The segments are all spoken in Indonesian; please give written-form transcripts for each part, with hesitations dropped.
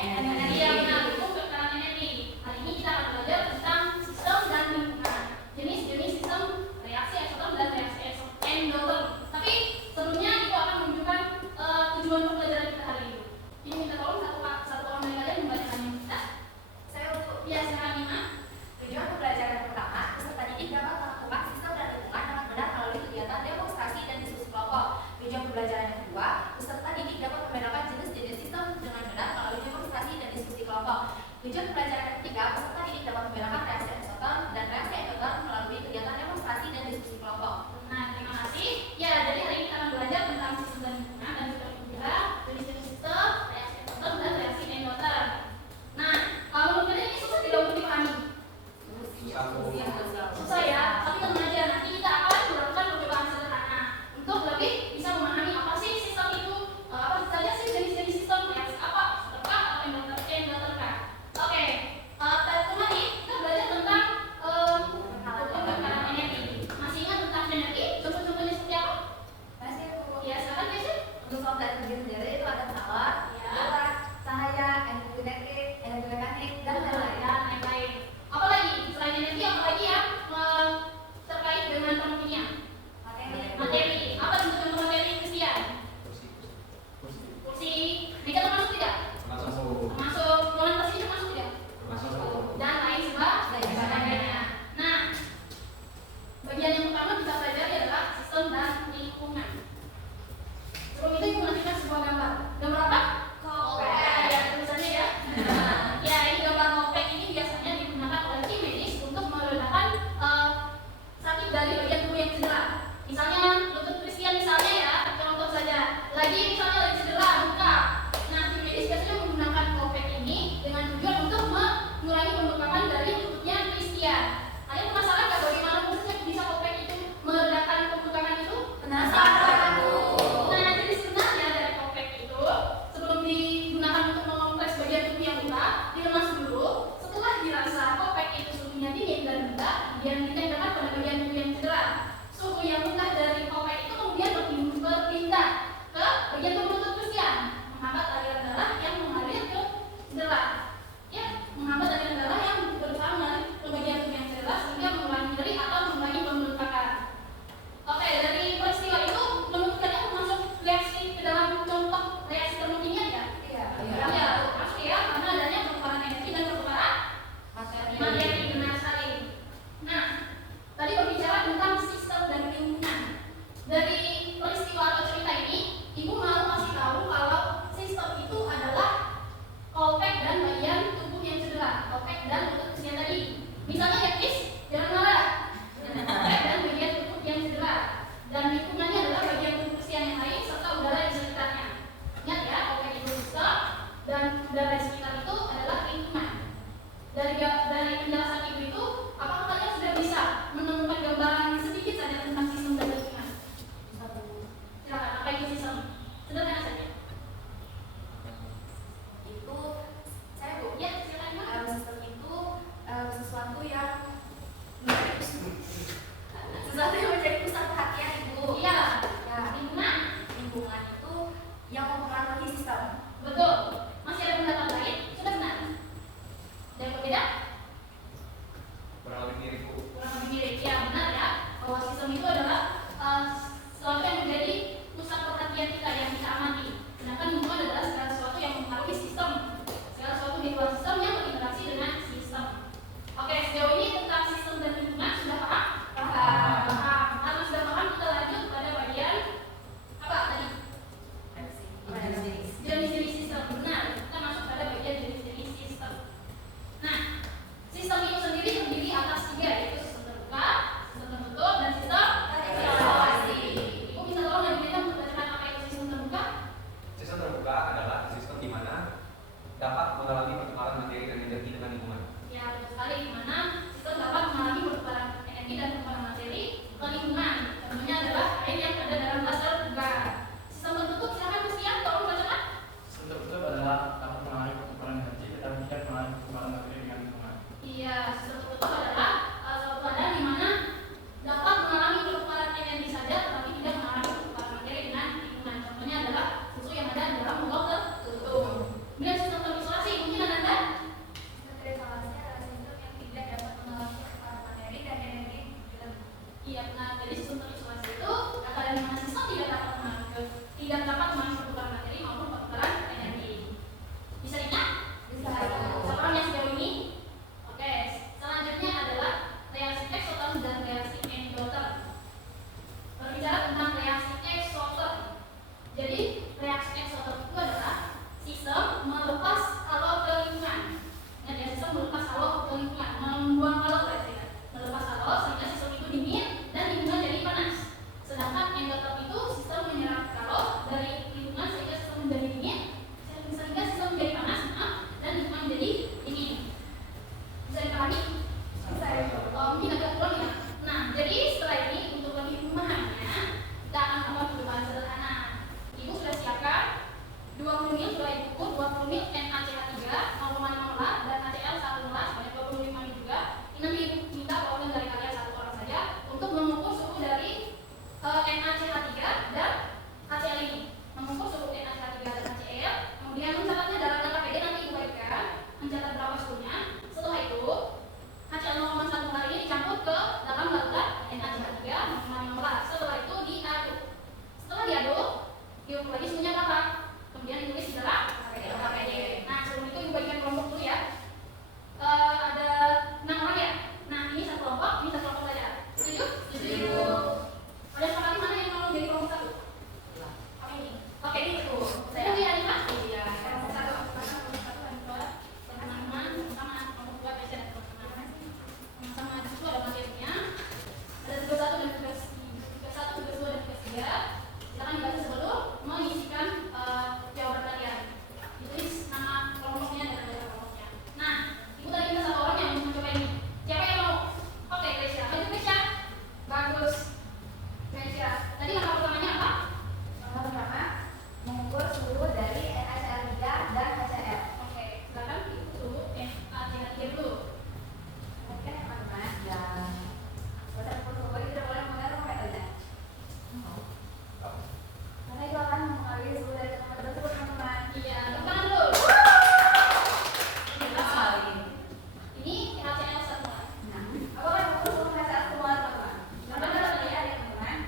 Iya benar, itu tekanan energi. Hari ini kita akan belajar tentang sistem dan lingkungan. Jenis-jenis sistem reaksi eksoterm dan reaksi endoterm. Tapi sebelumnya itu akan menunjukkan tujuan pembelajaran kita hari ini. Ini minta tolong satu orang dari kalian membacakannya kita. Saya untuk Silakan Nina. tujuan pembelajaran pertama, peserta didik dapat melakukan sistem dan lingkungan dengan benar melalui kegiatan demonstrasi dan diskusi kelompok. Tujuan pembelajaran yang kedua, peserta didik dapat membedakan jenis-jenis sistem dengan benar melalui demonstrasi dan diskusi kelompok. Tujuan pembelajaran yang ketiga, peserta didik dapat membedakan reaksi eksoterm dan reaksi endoterm melalui kegiatan demonstrasi dan diskusi kelompok. Nah, terima kasih. Ya, jadi hari ini kita akan belajar tentang sistem dan lingkungan dan juga jenis-jenis sistem, reaksi eksoterm dan reaksi endoterm. Nah, kalau menurut kalian ini susah tidak untuk dipahami? Susah ya, tapi tenang aja, nanti kita akan melakukan percobaan sederhana untuk lebih bisa memahami apa sih sistem itu, apa saja sih jenis-jenis sistem, reaksi apa, eksoterm atau endoterm. Oke, kemarin kita belajar tentang pembakaran energi. Masih ingat tentang energi? Contoh-contohnya seperti apa? Masih aku Ya, silakan guys. untuk kompleks sendiri itu ada pesawat, Ya. cahaya, energi elektrik, energi mekanik, dan lain-lain. Dan lain-lain. Apalagi selain energi, apalagi yang terkait dengan termokimia? Materi. Apa contoh materi Christian? Kursi. Meja termasuk tidak? Termasuk. Ruangan bersih termasuk tidak? Dan lain sebagainya. Nah, bagian yang pertama kita pelajari adalah sistem dan lingkungan. Sebelum itu ibu menunjukkan sebuah gambar. Gambar apa? Ya, tulisannya ya. Ya, ini gambar kopek ini biasanya digunakan oleh tim medis untuk meledakkan sakit dari bagian tubuh yang cedera. Misalnya lutut Christian misalnya ya, contoh saja. Lagi misalnya lagi cedera, luka. Nah, tim medis biasanya menggunakan kopek ini dengan tujuan untuk mengurangi pembekakan dari lututnya Christian. Kalian penasaran nggak bagaimana prosesnya bisa kopek itu meredakan pembekakan itu? Penasaran? Nah, jadi sebenarnya dari kopek itu sebelum digunakan untuk mengompres bagian tubuh yang luka, dilemas dulu. Setelah dirasa kopek itu suhunya dingin dan rendah, kemudian ditembakkan pada bagian tubuh yang cedera. Suhu yang rendah dari kopek itu kemudian berpindah ke bagian tubuh lutut Christian, menghambat aliran darah yang mengalir ke cedera. Ya, menghambat aliran darah yang berusaha mengalir ke bagian tubuh yang cedera sehingga mengurangi nyeri atau mengurangi pembengkakan. Oke, dari peristiwa itu menurut kalian masuk reaksi ke dalam contoh reaksi termokimia tidak? Iya. Ya, pasti ya, karena adanya pertukaran energi dan pertukaran materi, benar sekali. Nah, tadi berbicara tentang sistem dan lingkungan. Dari peristiwa atau cerita ini, ibu mau kasih tahu kalau sistem itu adalah kopek dan bagian tubuh yang cedera, kopek dan lutut Christian tadi. Misalnya ya, Chris, jangan marah. Kopek dan bagian tubuh yang cedera, dan lingkungannya adalah bagian tubuh Christian yang lain serta udara di sekitarnya. Ingat ya, kopek itu sistem dan udara di sekitar itu adalah lingkungan. Dari penjelasan ibu itu, apakah kalian sudah bisa menemukan gambaran sedikit saja tentang sistem dan lingkungan? Silakan, apa itu sistem? Sederhana saja. Itu saya Bu. Ya, silakan Ibu. Sistem itu sesuatu yang menjadi pusat perhatian Ibu. Iya. Ya, Lingkungan. lingkungan itu yang mempengaruhi sistem. Betul. Masih ada pendapat lain? Sudah benar? Ada yang berbeda? Kurang lebih mirip Bu. Kurang lebih mirip. Ya, benar ya. Bahwa sistem itu adalah sesuatu yang menjadi pusat perhatian kita yang kita amati. Sedangkan lingkungan adalah segala sesuatu yang mempengaruhi sistem. Segala sesuatu di luar sistem yang berinteraksi dengan sistem. Oke, sejauh ini tentang sistem dan lingkungan sudah paham? Paham. Karena sudah paham, kita lanjut pada bagian apa tadi? Jenis-jenis sistem. Benar, kita masuk pada bagian jenis-jenis sistem. Nah, sistem itu sendiri terdiri atas 3, yaitu sistem terbuka, sistem tertutup, dan sistem terisolasi. Ibu bisa tolong dari kita untuk bacakan apa itu sistem terbuka? Sistem terbuka adalah sistem di mana dapat mengalami pertukaran materi dan energi dengan lingkungan. Ya, betul sekali. Di mana sistem dapat mengalami pertukaran energi dan pertukaran materi ke lingkungan. Contohnya adalah air yang ada dalam gelas terbuka. Sistem tertutup, silakan Christian, tolong bacakan. Sistem tertutup adalah dapat mengalami pertukaran energi tetapi tidak mengalami pertukaran materi dengan lingkungan. Iya, sistem tertutup adalah suatu keadaan di mana dapat mengalami pertukaran energi saja tetapi tidak mengalami pertukaran materi dengan lingkungan. Contohnya adalah susu yang ada dalam blok tertutup. Kemudian sistem terisolasi diukur lagi suhunya berapa, kemudian ditulis di dalam KPD. Nah sebelum itu ibu bagikan kelompok dulu ya. Ada 6 orang ya. Nah ini satu kelompok saja. Setuju? Setuju. Ada sepakat mana yang mau jadi kelompok satu? Oke itu. Saya ya nih Mas. Iya. Kelompok satu. Teman-teman sama kelompok dua biasa ada teman-teman. Sama di situ ada materinya. Ada tugas 1 dan tugas 1, tugas 2 dan tugas 3. Silakan dibaca sebelum mengisikan jawaban kalian. Ditulis nama kelompoknya dan ada kelompoknya. Nah, ibu tadi minta satu orang yang mencoba ini. Siapa yang mau? Oke, Gracia. Maju Gracia. Bagus. Gracia. Tadi langkah pertamanya apa? Langkah pertama, mengukur suhu dari NaCl3 dan HCl. Oke, silakan ibu suhu NaCl3 dulu. Oke, teman-teman, dan proses ukur suhu ini tidak boleh menggunakan termometer. Karena itu akan mempengaruhi suhu dari termometer tersebut, teman-teman. Iya, tepuk tangan dulu. Jelas sekali. Ini HCl semua. Nah, apa kan mengukur suhu HCl semua, teman-teman? Teman-teman harus lihat ya, teman-teman.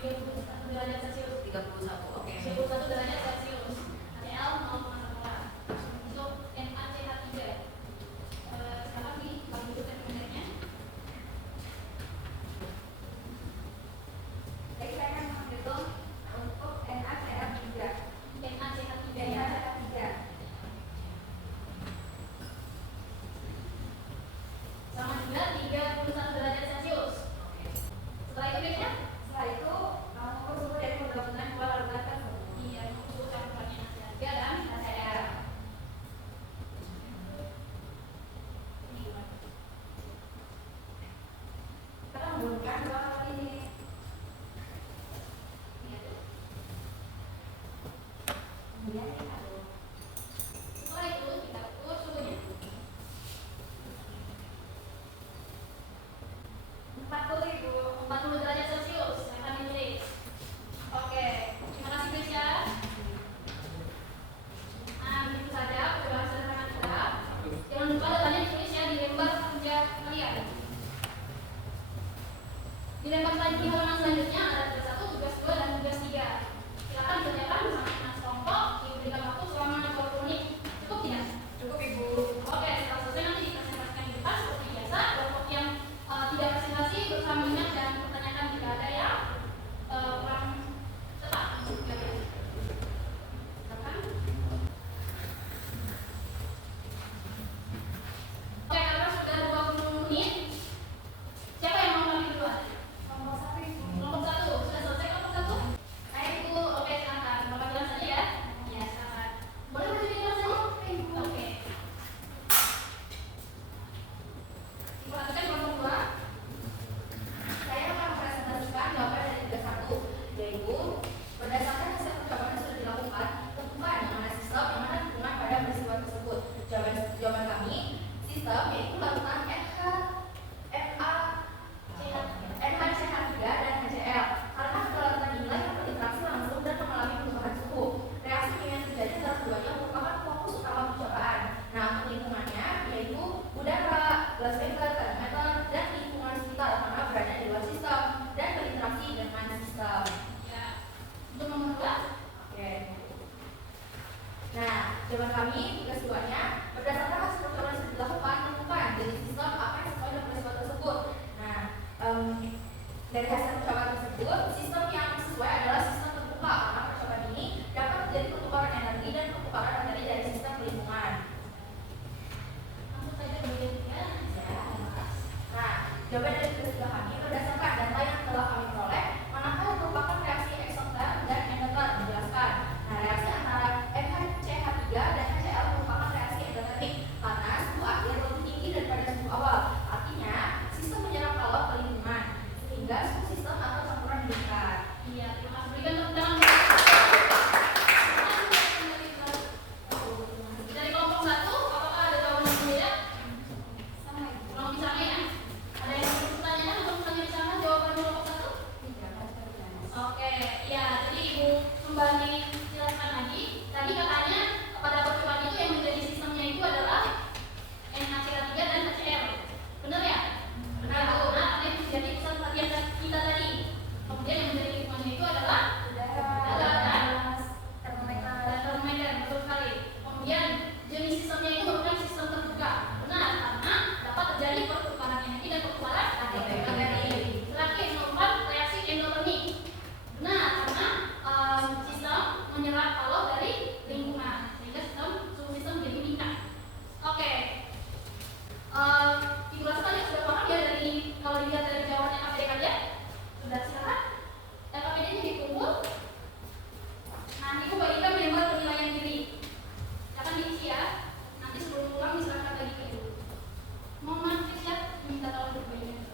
31 derajat Celcius. 31, oke. 31 derajat Celcius. HCl 0,1. Untuk NaCH3. Sekarang nih bagi itu termometernya. Jadi saya akan menghitung untuk NaCl3. NaCH3 ya. Sama juga 31 derajat Celcius. Setelah itu Gracia? Setelah itu, mengukur suhu dari penggabungan dua larutan tersebut. Iya, suhu campurannya NaCH3 dan HCl. Kita menggabungkan dua larutan ini. Kemudian kita aduk. Setelah itu kita ukur suhunya. 40 derajat Celcius. Yang kami tulis. Oke, terima kasih Gracia. Nah, begitu saja percobaan sederhana kita. Jangan lupa datanya ditulis ya di lembar kerja kalian. Di lembar di halaman selanjutnya ada tugas 1, tugas 2, dan tugas 3. Silakan dikerjakan bersama kelompok. Diberikan waktu selama 20 menit. Cukup tidak? Cukup, Ibu. Oke, setelah selesai nanti dipresentasikan di depan seperti biasa. Kelompok yang tidak presentasi berusaha mengingat dan pertanyakan jika ada yang kurang tepat. Silakan. Oke, karena sudah 20 menit. Siapa yang mau kami duluan? Kelompok satu, Ibu. Kelompok 1, sudah selesai kelompok 1? Ayo Ibu, oke silakan. Bapak bilang saja ya. Iya, silakan. Boleh maju di kelas saja? Oke. Ibu lanjutkan kelompok 2. Saya akan mempresentasikan jawaban dari tugas 1, yaitu berdasarkan hasil percobaan yang sudah dilakukan, tentukan yang mana sistem, yang mana hubungan pada peristiwa tersebut. Jawaban kami, sistem yaitu larutan NaCH3 dan HCl. Karena kedua larutan inilah yang berinteraksi langsung dan mengalami perubahan suhu. Reaksi kimia yang terjadi antara keduanya merupakan fokus utama percobaan. Nah, untuk lingkungannya yaitu udara, gelas paper, termometer, dan lingkungan sekitar karena berada di luar sistem dan berinteraksi dengan sistem. Ya. Untuk nomor 2. Oke. Nah, jawaban kami tugas 2-nya berdasarkan hasil percobaan yang sudah dilakukan, tentukan dari sistem apa yang sesuai dengan peristiwa tersebut. Nah, dari hasil percobaan tersebut, sistem yang sesuai adalah sistem terbuka karena percobaan ini dapat terjadi pertukaran energi dan pertukaran materi dari sistem lingkungan. Langsung saja ke bagian 3. Nah, jawaban dari tugas 3 kami berdasarkan data yang telah kami peroleh, manakah yang merupakan reaksi eksoter dan endoter menjelaskan. Nah, reaksi antara NaCH3 dan HCl bergerak kalau dari lingkungan, sehingga suhu sistem jadi meningkat. Oke, Ibu rasa kalian sudah paham ya dari kalau dilihat dari jawaban LKPD kalian? Sudah silakan. LKPD-nya dikumpul. Nanti Ibu bagikan member penilaian diri. Silakan diisi ya. Nanti sebelum pulang diserahkan lagi ke Ibu. Mohon maaf, siap minta tolong dibagikan.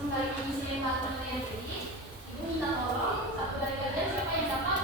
Sembari mengisi lembar penilaian diri, Ibu minta tolong satu dari kalian siapa yang dapat